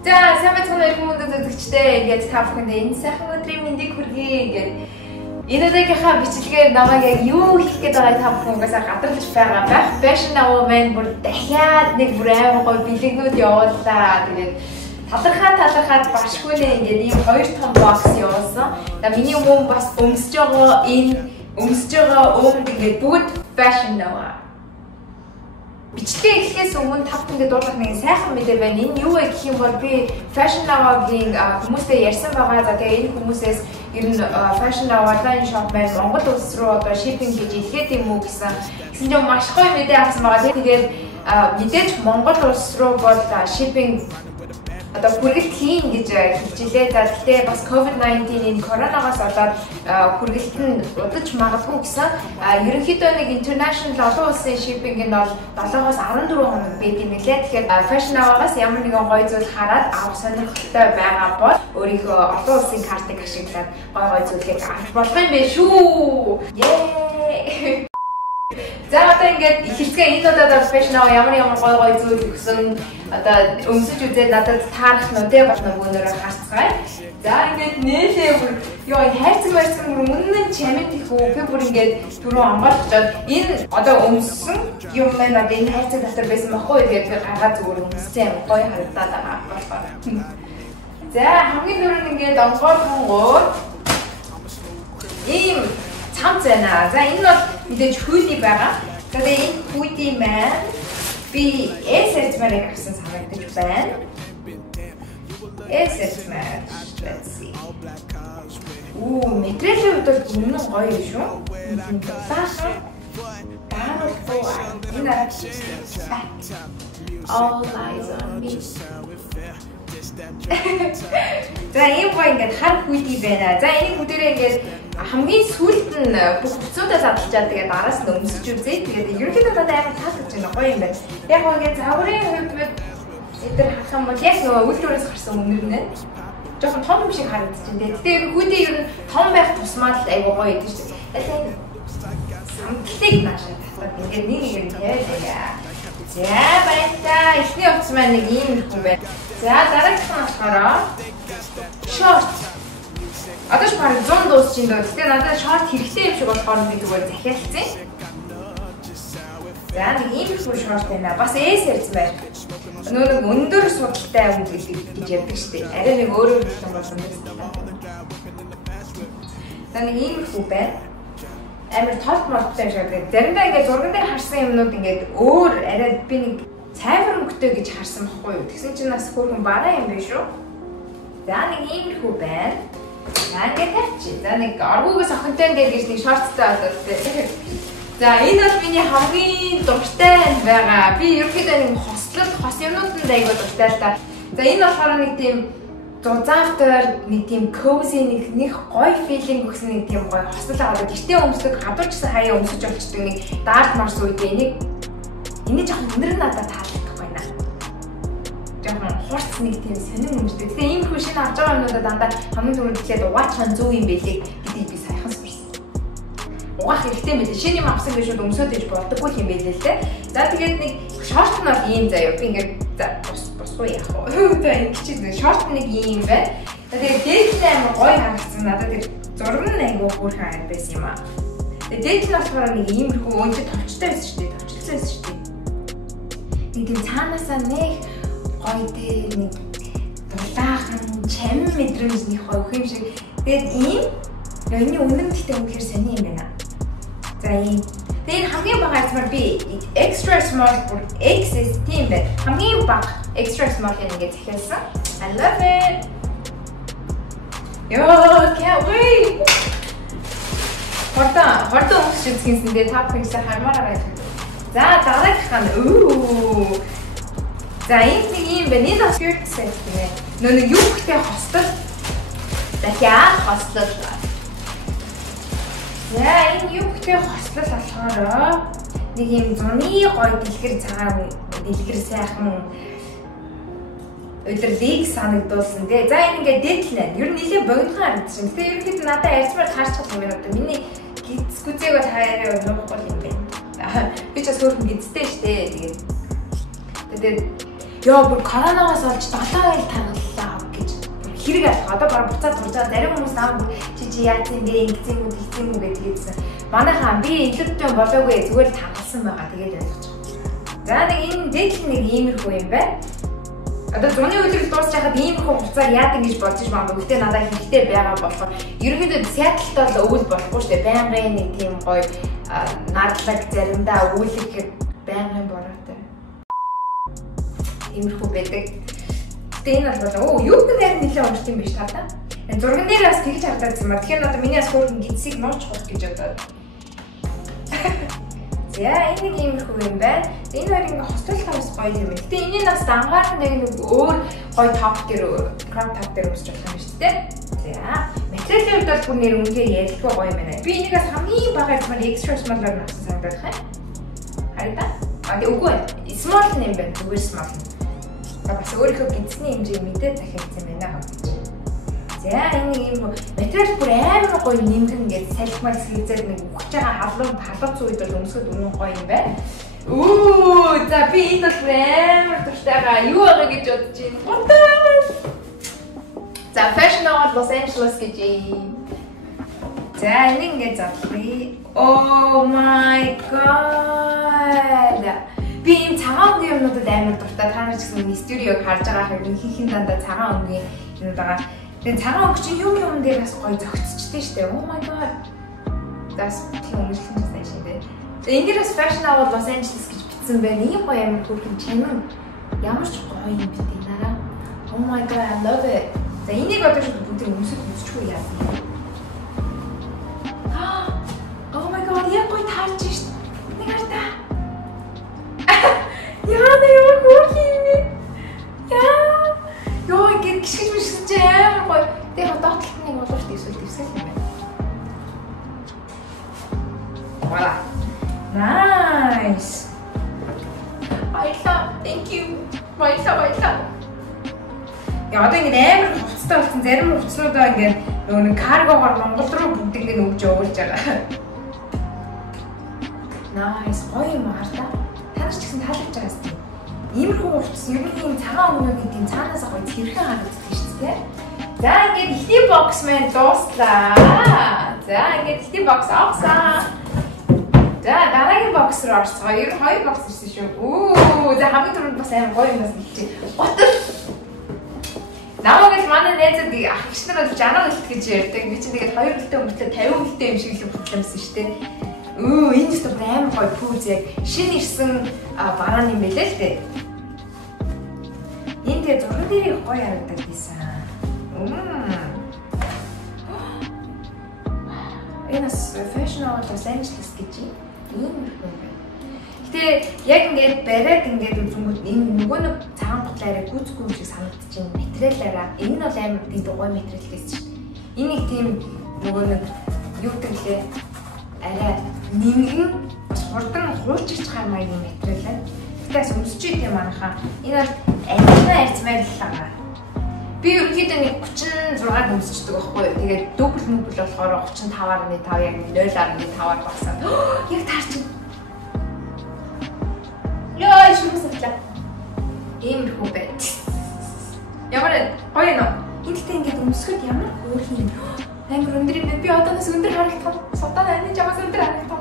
За сайн байцгаана уу хүмүүс үзэгчдээ. Ингээд та бүхэндээ энэ сайхан өдрийн мэндийг хүргэе ингээд. Энэ удаагийнхаа бичлэгээр намайг яг юу хийх гээд байгааг та бүхэн угаасаа гадарлаж байгаа байх. Fashion Now Man бүр дахиад нэг бүр амар гоё бэлэгнүүд явууллаа. Тэгээд талархаад башгүй нэ ингээд ийм хоёр том бокс явуулсан. За миний өмнө бас өмсөж байгаа ингээд бүгд Fashion Now. Бичлэгээ эхлэхээс өмнө та бүхэнд дуулах нэг сайхан мэдээ байна. Энэ юу вэ гэх юм бол би Fashion Now-гийн хүмүүстэй ярьсан байгаа. За тэгээ энэ хүмүүсээс ер нь Fashion Now online shop маань Монгол улс руу одоо shipping хийж илгээд юм уу гэсэн чинь маш гоё мэдээ авсан байгаа. Тэгээд мэдээж Монгол улс руу бол shipping одоо хүргэлт хийн гэж хэлжээ. За гэхдээ бас COVID-19-ийн коронавигоос болоод хүргэлт нь удаж магадгүй гэсэн. Ерөнхийдөө нэг international олон улсын shipping-ing бол 7-оос 14 хоног байд юм лээ. Тэгэхээр Fashion Now-аас ямар нэгэн гоё зүйл хараад авах сонирхолтой байгаа бол өөрийнхөө олон улсын картыг ашиглаад гоё зүйлийг авах болох юм бэ шүү. Yay! За одоо ингээд ихэлцгээ энэ удаад Fashion Now ямар гоё зүйл өгсөн одоо өмсөж үзээд надад таарах нь тэ бас нөгөөнөрөө харцгаая. За ингээд нээлээ бүр ёо хайрцаг бүр үнэн чамд их үү би бүр ингээд түрүү амгаалчаад энэ одоо өмссөн юм маань одоо энэ хайрцаг дотор байсан баггүй тэгээд би гаргаад зүгээр өмссөн юм гоё харагдаад байгаа болохоор. За хамгийн түрүүнд ингээд онгойлгонгоор ийм цамц байна. За энэ бол мэдээж hoodie байгаа. За тэгээ энэ hoodie маань би S-мэрийг авсан санагдаж байна. S-мэр. Let's see. Материалын хувьд бол үнэн гоё юм шүү. Баахан. Даануулгүй. Энэ all eyes on me. За ийм гоё ингээд хар hoodie байна. За энийг бүгдээрээ ингээд хамгийн сүүлд нь бүх хүчнүүдээ задлчаад тэгээд араас нь өмсөж үзье. Тэгээд ерөнхийдөө надад амар таалагдж байна. Гоё юм байна. Яг ингээд загварын хувьд эдгээр харах юм бол яг нөгөө үйлдвэрээс гарсан үнэр нэ. Жохон том юм шиг харагдчихэв. Тэгээд hoodie ер нь том байх тусмаа л айгуу гоё идэв шүү дээ. Тэгээд самтлыг наашаа татаад ингээд нэг юм тавиалаа. За баярлалаа. Эхний утас маань нэг ийм их юм байна. За дараагийнх нь болохоор short. Одоо ч баг 100 дуусчих юм даа. Гэтэ надад short хэрэгтэй юм шиг болохоор би зүгээр захиалцсан. За нэг ийм их short байна. Бас S ярьсан байна. Нэг өндөр судалтай юм гэж ярьдаг шүү дээ. Арай нэг өөрөөр хэлсэн болсон юм байна. За нэг ийм их байна. Амар толт молттой юм шиг байна. Заримдаа ингээд зурган дээр харсан юмнууд ингээд өөр арай би нэг цайвар мөнгөтэй гэж харсан байхгүй юу. Тэгсэн чинь бас хөргөн бараа юм биш үү? За нэг иймэрхүү байна. За ингээд тавьчих. За нэг аргуугаас охинтой дээр гэж нэг шорттой болоод тэ. За энэ бол миний хамгийн дуртай байгаа. Би ерөнхийдөө нэг хос юмнуудад айгаа дуртай л та. За энэ болохоор нэг тийм зузаавтар нэг тийм cozy нэг гоё feeling өгсөн нэг тийм гоё хослол аваад гэртээ өмсдөг гадуурчсан хаяа өмсөж олчдөг нэг dark mars үедээ энийг жоохон өнөр надад таалагдах байна. Жоохон хурц нэг тийм сонин өмсдөг. Тэгээ ийм хүн шинэ авч байгаа юмудаа дандаа хамгийн түрүүнд хэлээд угаачихсан зөв юм байлээ гэдгийг би сайхан сурсан. Угаах хэрэгтэй юм билээ. Шинэ юм авсан гэж шууд өмсөд иж болдоггүй юм байлээ л те. За тэгээд нэг short нь бол ийм заяа. Би ингээд босгүй яах вэ? За энэ кичиг short нэг ийм байна. Тэгээд дээдлээ амар гоё харагдсан. Надад тэр зураг нь айгүй хөөрхөн байсан юм аа. Тэгээд дээдл нь болохоор нэг иймэрхүү өнцөг товчтой байсан шүү дээ. Товчлсон байсан шүү дээ. Нэг тийм цаанаасаа нэг гоё дээр нэг дулаахан чам мэдрэмж нэг гоё юм шиг. Тэгээд ийм энэ үнэн гэхдээ үнэхээр сони юм байна. За ийм. Тэгээд хамгийн бага айцмаар би extra small бүр XS тийм байна. Хамгийн бага extra small ингээд захиалсан. I love it. Yo, can't wait. Хордон өмсч үзсэн дээ та бүхэн хармаараа байх. За дараагийнх нь за энэ нэг юм байна. Энэ skirt set гэнэ. Нэг юу ихтэй хостол. Дахиад хостол. За энэ юу ихтэй хостол болохоор нэг юм зуны гоё дэлгэр цагаан дэлгэр сайхан өдөрлийг санагдуулсан дээ. За энэ ингээд дээдлээ. Ер нь нэлээ богинохан харагдсан. Гэтэ ерөнхийдөө надад ярьцмаар таарчих юм байна. Одоо миний гизгүзээгөө таараа нуухгүй юм байна. Би ч бас өөрхөн гизтэй штэ. Тэгээд Яа бүр коронавигоос олж долоовыг таналлаа гэж хэрэг алга. Одоо бараг буцаад турж байгаа. Зарим хүмүүс аа чи яац юм бэ? Ингэсэн юм уу, тэгсэн юм уу гэдгээсэн. Манайхаа би илүүдтэй болоогүй зүгээр л таналсан байгаа. Тэгээд ойлгож байгаа. За нэг энэ дээдл нэг иймэрхүү юм байна. Одоо зуны үйлрэл дуусч яхад иймэрхүү хугацаар яадаг гэж бодож байгаа. Гэхдээ надад хэрэгтэй байгаа болохоор ерөнхийдөө Сиэтлд бол өвөл болохгүй шүү дээ. Байнгын нэг тийм гоё надлаг заримдаа өвөлөг байнгын бороотой. Иймэрхүү байдаг. Гэтэ энэ бол юу гэдэг нь нэлээд урт юм биш та та. Зурган дээр бас тэгж хардаад юм ба. Тэгэхээр одоо миний бас хөөрхөн гидсийг нууч хот гэж бодоод. За энэ нэг иймэрхүү юм байна. Энэ хоёр ингээ хостолтой бас гоё юм байна. Гэтэ энэний бас дангаар нэг өөр гоё топ дээр crop top дээр өсч болох юм шүү дээ. За материалын хувьд бол бүр нэр үнэхээр ярилгүй гоё юм байна. Би энийгээс хамгийн бага юмар extra small-аар авсан санагдаад байна. Харин та үгүй small юм байна. Зүгээр small. Бас өөрийнхөө гидсний хэмжээг мэдээ захиалсан байна гэж. За энэ нэг юм материал бүр амар гоё нэмгэн гэж салхимаар сэзээд нэг өгч байгаа халуун үед бол өмсгөд үнэн гоё юм байна. Оо за би энэ бол амар туртайгаа юу байгаа гэж бодож байна. За Fashion Award Los Angeles гэж юм. За энэ ингээд задлаа. Oh my god. Би энэ цагаан өнгийн юмнуудад амар дуртай. Та нар ч гэсэн миний студиог харж байгаа хэрэг хин дандаа цагаан өнгийн юмуд байгаа. Тэгээ цагаан өнгө чинь юм дээр бас гоё зөгцчтэй шүү дээ. Oh my god. That's тийм өмчлөн сайн шидэ. Тэгээ энэ дээр бас Fashion Award Los Angeles гэж бичсэн байна. Ийм гоё амар хөөрхөн чанар. Ямар ч гоё юм бэ дийнараа. Oh my god, I love it. За энийг одоо шууд бүгдийг өмсөхгүй яа. Oh my god, яг гоё таарч шít. Нэг хараа. Яа нэ ямар хөөрхөн юм бэ? Яа. Йоо ингэ гიშгэж мишгэж амар гоё. Тэгээ доотлолт нэг болооч дэвсэл юм байна. Voilà. Nice. Баярлалаа. Thank you. Баярлалаа. Яа одоо ингэ амар хувцастай болсон зарим хувцснуудаа ингэ нөгөө нэг каргогоор Монгол руу бүгдийг нэг өгж явуулж байгаа. Nice. Гоё юм хараа. Танаас ч гэсэн таалагдж байгаа юм. Иймэрхүү хувцас ер нь юм цагаан өнгөний тийм цаанаас гоё хэрхэн харагддаг шүү дээ. За ингээд ихний бокс маань дууслаа. За ингээд ихний бокс авсан. За дараагийн бокс руу орцгоо. Ер нь хоёр бокс ирсэн шүү. Оо за хамгийн түрүүнд бас амар гоё юм бас хэлчихэ. Готор. Намайг л манай найзууд ахч нар бол жанаа гэлт гэж ярьдаг. Би чинь тэгээд 2 гэлтэй өмчлөө 50 гэлтэй юм шиг л бүтлэмсэн шүү дээ. Оо энэ ч амар гоё пүүз яг шинэ ирсэн бараан юм байлээ л дээ. Энэ тэгээ зурган дээр гоё харагдаад байсан. Энэ Fashion Award Los Angeles гэж юм байна. Гэтэ яг ингээд бариад ингээд үзэнгүүт энэ нөгөө нэг цагаан готлаараа гүцгүй юм шиг санагдчихэв. Материалаараа энэ нь бол амар тийм гоё материал гэсэн чинь. Энийг тийм нөгөө нэг юу гэвэл арай нэмгэн хурдан хуучирч байгаа маягийн материал. Гэтээс өмсчий тийм манайхаа. Энэ бол ажлын арцмайллаа. Би ерөнхийдөө нэг 36-аар өмсчдэг байхгүй юу. Тэгээд дубль мөбл болохоор 35.5 яг 0.5-аар багсан. Яг таарч. Яа, шүүмсэлээ. Иймэрхүү байт. Ямар гоё нөө. Эндээ ингээд өмсөхөд ямар хөөрхөн юм. Амар өндөр юм. Би одооноос өндөр харагдах. Содоо энэ жамаас өндөр харагдах.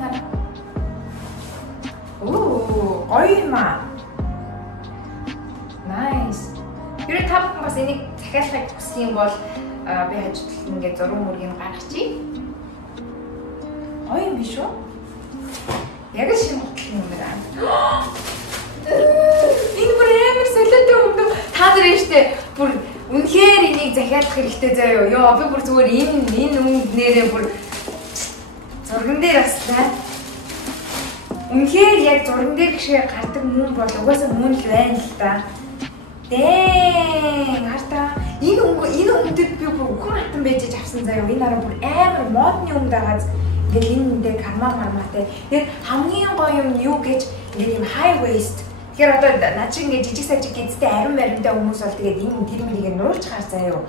Наа. Оо, гоё юм аа. Nice. Юу тав бас энийг захиалахыг хүсэх юм бол би хажууд ингээд зураг мөргийг гаргачих. Гоё юм биш үү? Яг л шинэ хөтөл юм байна. Энэ бүр амар солиотой юм дөө. Та нар яаштэй бүр үнэхээр энийг захиалах хэрэгтэй заяа. Йоо би бүр зүгээр энэ үнд нэрээ бүр зурган дээр баслаа. Үнэхээр яг зурган дээр гişээ гардаг мөн бол угаасаа мөн л байна л да. Дэн хартаа энэ өмдөд би бүр хүн хатан байж авсан заяа. Энэ араа бүр амар модны өмд агаад ингээд энэ үндэ карман мармаатай. Тэгээд хамгийн гоё юм юу гэж ингээд юм high waist. Тэгэхээр одоо над шиг ингээд жижиг сажиг гэдэгтэй ариун баримттай хүмүүс бол тэгээд энэ тэр мэрийг нуурч хаар заяа.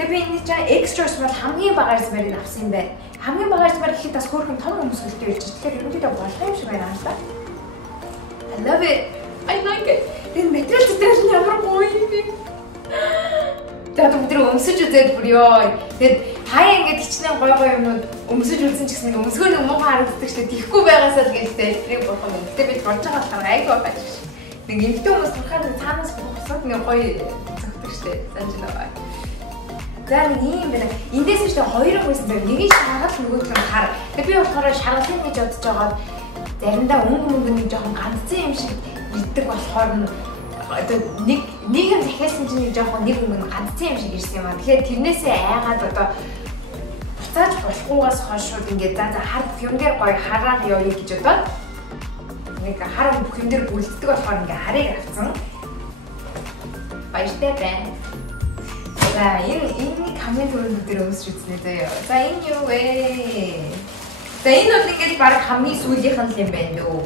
Тэгээд би энэ чинь extra small хамгийн багаар смэрийг авсан юм байна. Хамгийн багаар смэр гэхэд бас хөөрхөн том өмсгөлтэй байж. Тэгэхээр ерөнхийдөө болох юм шиг байна аа. I love it. I like it. Тэгээд материал дээр нь ямар гоё юм бэ? Тэгээд бүгд өмсөж үзээд бүрё. Тэгээд хаяа ингээд хичнээн гоё юмнууд өмсөж үзсэн ч гэсэн өмсгөө нэг муухай харагддаг шүү дээ. Тихгүй байгаасаа л гэлтэй тэрийг болох юм. Гэтэ бид болж байгаа болохоор айгүй байж ш. Нэг эмхтэй хүмүүс бурхаар цаанаас босоод нэг гоё зөгтөг шүү дээ. Санаж байгаа. За нэг юм байна. Эндээс ч тэгээ хоёр хүмүүс зэрэг нэг нь шаргал нөгөөд нь хар. Тэгээ би болохоор шаргалын гэж бодож байгаа заримдаа өнгө нэг жоохон ганцхан юм шиг ирдэг болохоор одоо нэг юм захиалсан чинь жоохон нэг өнгө ганцхан юм шиг ирсэн юм аа. Тэгэхээр тэрнээсээ айгаад одоо буцааж болохгүйгаас хойш ингээд за хар фюмдэр гоё хараад явъя гэж бодоод нэг хар фюмдэр бүлддэг болохоор ингээд харыг авсан. Баяртай байна. За энэ коммент өрөөнд өмсч үзнэ заяа. За энэ юу вэ? За энэ бол ингээд баг хамгийн сүүлийнх нь юм байна дөө.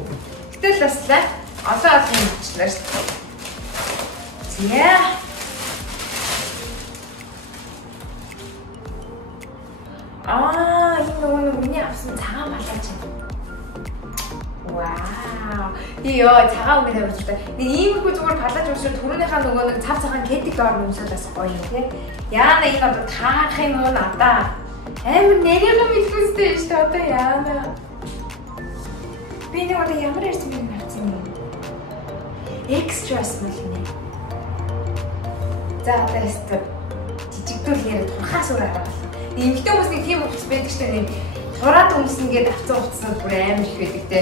Гэтэл бас л олон юм болчихлаа шүү дээ. Зя. Энэ нөгөө миний авсан цагаан балаач. Вау. Тийё цагаан үгээр явуулж та. Нэг иймэрхүү зүгээр балаач уушрал түрүүнийхээ нөгөө нэг цав цагаан кедик доор өмсөлөөс гоё юм тий. Яана энэ одоо таах юм уу надаа. Амар нэрийг мэдхүүстэй шүү дээ одоо яана. Би нэг одоо ямар ярьсан юм авсан юм. Extras мэл нэ. За одоо ястаа жижигдүүл яриад турхаас өөр арга. Эмэгтэй хүмүүс нэг тийм утас байдаг шүү дээ. Нэг хураад өмснө гэдэг авцсан утаснууд бүр амар их байдаг те.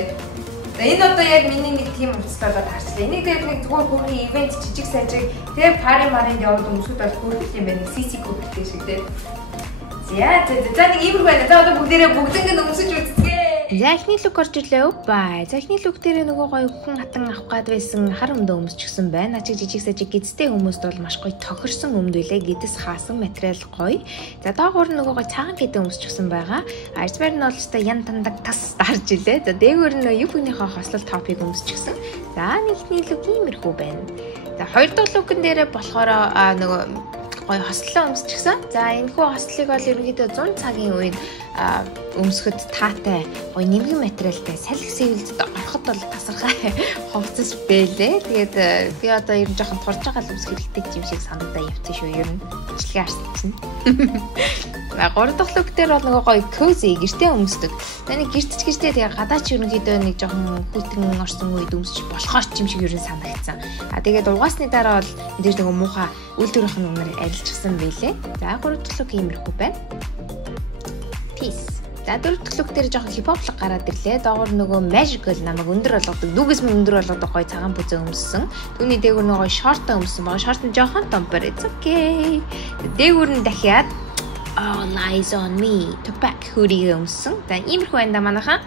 За энэ одоо яг миний нэг тийм утастай болоод харчлаа. Энийг тэгээд нэг зүгээр хөргийн ивент жижиг сажиг тэгээ пари марыг яваад өмсөд бол хөргөл юм байна. CC хөргөлтэй шиг те. За нэг иймэрхүү байна. За одоо бүгдээрээ бүгднийг өмсөж үзье. За эхний лук орж ирлээ. Бай. За эхний лук дээр нөгөө гоё хүн хатан авах гад байсан хар өмдөө өмсчихсэн байна. Ачиг жижиг сажиг гидстэй хүмүүст бол маш гоё тохирсон өмд билээ. Гидс хаасан материал гоё. За доогуур нөгөө гоё цагаан гэдэг өмсчихсэн байгаа. Айсбер нь бол өстой ян тандаг тас дарж илээ. За дээгүүр нь юпнийхээ хослол топыг өмсчихсэн. За нэгний лук иймэрхүү байна. За хоёр дахь лукн дээрээ болохоор нөгөө гоё хослоо өмсчихсэн. За энэхүү хослыг бол ерөнхийдөө 100 цагийн үед өмсөхөд таатай гоё нэмгэн материалтай салхи сэвэлд ороход бол тасархай хувцас бэлээ. Тэгээд би одоо ер нь жоохон турж байгаа л өмсөх хэлдэг юм шиг санагдаа явцсан шүү ер нь. Бичлэгээ харсан. Гурав дахь лук дээр бол нөгөө гоё cozy гэртээ өмсдөг. Тэний гэртч гэртээ тэгээ гадаач ерөнхийдөө нэг жоохон хүйтэн орсон үед өмсч болохоор ч юм шиг ер нь санагдсан. Тэгээд угаасны дараа бол энэ нөгөө муухай үйлдвэрийнх нь өмнөр арилжчихсан байлээ. За гурав дахь лук иймэрхүү байна. Peace. За дөрөв дахь лук дээр жоохон хипхоплог гараад ирлээ. Доогоор нөгөө magical намайг өндөр болгодог. Нүгээс мөн өндөр болгодог гоё цагаан бүзээ өмссөн. Түүний дээгүүр нөгөө шортоо өмссөн байгаа. Шорт нь жоохон томпор. It's okay. Дээгүүр нь дахиад all eyes on me. Tupac hoodie өмссөн. За иймэрхүү байна да манайхаа.